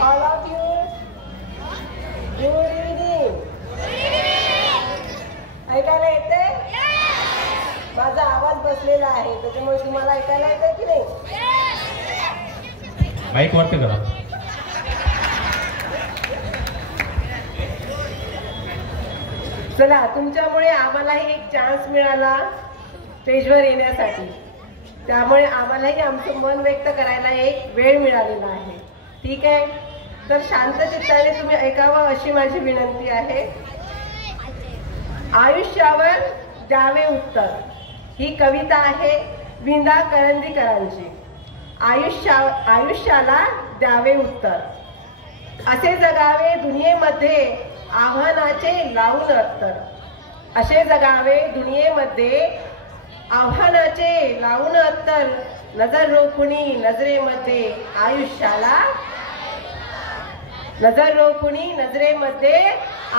All of you, good evening. ऐकायला येते? माझा आवाज बसलेला आहे त्याच्यामुळे तुम्हाला ऐकायला येते की नाही? माईक वरती करा. चला, तुमच्यामुळे आम्हालाही एक चान्स मिळाला स्टेजवर येण्यासाठी. त्यामुळे आम्हालाही आमचं मन व्यक्त करायला एक वेळ मिळालेला आहे. ठीक आहे, तर शांत चित्ताने तुम्ही ऐकावं अशी माझी विनंती आहे. आयुष्यावर द्यावे उत्तर ही कविता आहे विंदा करंदीकरांची. आयुष्याला द्यावे उत्तर. असे जगावे दुनियेमध्ये आव्हानाचे लावून अत्तर. असे जगावे दुनियेमध्ये आव्हानाचे लावून अत्तर. नजर रोखुनी नजरेमध्ये आयुष्याला. नजर रोखुनी नजरेमध्ये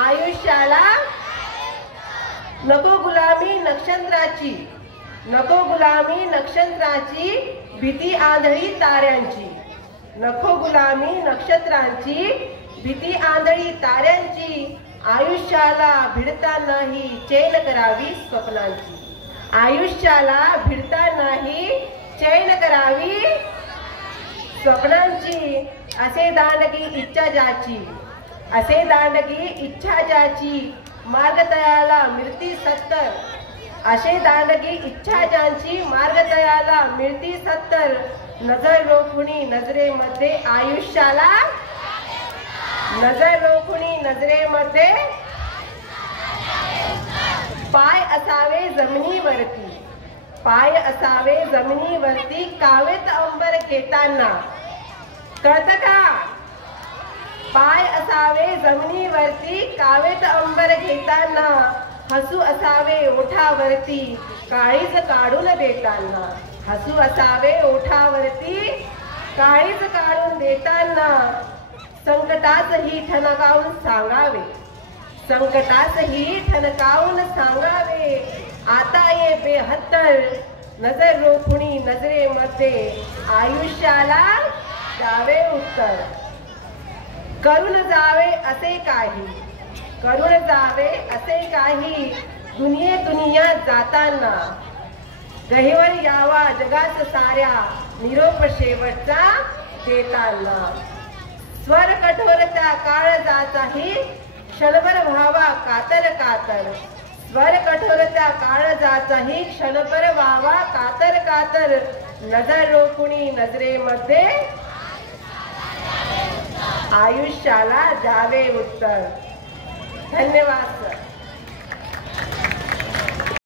आयुष्याला. नको गुलामी नक्षत्राची. नको गुलामी नक्षत्राची भीती आंधळी ताऱ्यांची. नको गुलामी नक्षत्रांची भीती आंधळी ताऱ्यांची. आयुष्याला भिडतानाही चैन करावी स्वप्नांची. आयुष्याला भिडतानाही चैन करावी स्वप्नांची. असे दांडगी इच्छा ज्याची. असे दांडगी इच्छा ज्याची मार्ग तयाला मिळती सत्तर. असे दांडगी इच्छा ज्यांची मार्ग तयाला मिळती सत्तर. नजर रोखुनी नजरेमध्ये आयुष्याला. नजर रोखुनी नजरेमध्ये पाय असावे जमिनीवरती. पाय असावे जमिनीवरती कावेत अंबर घेताना. कळतं का? पाय असावे जमिनीवरती कावेत अंबर घेताना. हसू असावे ओठावरती काळीज काढून देताना. हसू असावे ओठावरती काळीज काढून देताना. संकटातही ठणकावून सांगावे. संकटातही ठणकावून सांगावे. आता ये बेहत्तर. नजर रोखुनी नजरेमध्ये आयुष्याला द्यावे उत्तर. करून जावे असे काही. करून जावे असे काही दुनिया जाताना. गहिवर यावा जगात साऱ्या निरोप शेवटचा देताना. स्वर कठोरता काळजाचाही क्षणभर व्हावा कातर कातर. स्वर कठोरता काळजाचाही क्षणभर व्हावा कातर कातर. नजर रोखुनी नजरेमध्ये आयुष्याला द्यावे उत्तर. धन्यवाद सर.